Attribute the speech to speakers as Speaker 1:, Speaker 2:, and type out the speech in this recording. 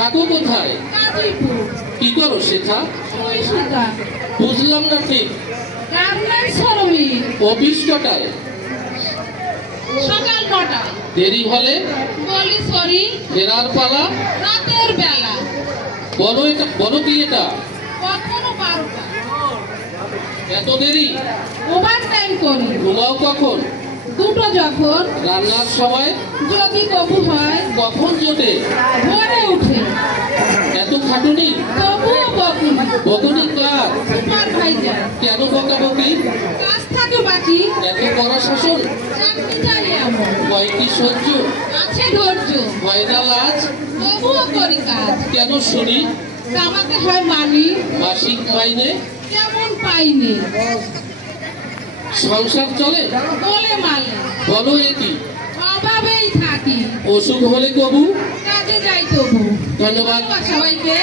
Speaker 1: থাকো কোথায়? কি করো শেখা? বুঝলাম না ঠিক। অফিস কটায়?
Speaker 2: সকাল
Speaker 1: দেরি হলে?
Speaker 2: বলি সরি।
Speaker 1: ফেরার পালা?
Speaker 2: রাতের বেলা।
Speaker 1: বলো এটা বলো কি এটা?
Speaker 2: কখনো বারোটা।
Speaker 1: এত দেরি?
Speaker 2: ওভার টাইম করি।
Speaker 1: ঘুমাও কখন?
Speaker 2: দুটো যখন।
Speaker 1: রান্নার সময়?
Speaker 2: যদি কবু হয়।
Speaker 1: কখন জোটে?
Speaker 2: ভোরে
Speaker 1: খাটুনি
Speaker 2: তবুও বকুনি
Speaker 1: বকুনি কার
Speaker 2: সুপারভাইজার
Speaker 1: কেন বকাবকি
Speaker 2: কাজ থাকে বাকি।
Speaker 1: এত কড়া শাসন?
Speaker 2: চাকরি জানি এমন।
Speaker 1: কয়টি সহ্য?
Speaker 2: আছে ধৈর্য।
Speaker 1: হয় না লাজ?
Speaker 2: তবুও করি কাজ।
Speaker 1: কেন শুনি?
Speaker 2: কামাতে হয় মানি।
Speaker 1: মাসিক মাইনে
Speaker 2: কেমন পাইনি?
Speaker 1: সংসার চলে?
Speaker 2: বলে মালে।
Speaker 1: বলো এটি। অসুখ হলে কবু।
Speaker 2: কাজে যাই তবু।
Speaker 1: ধন্যবাদ
Speaker 2: ধন্যবাদ। সবাইকে।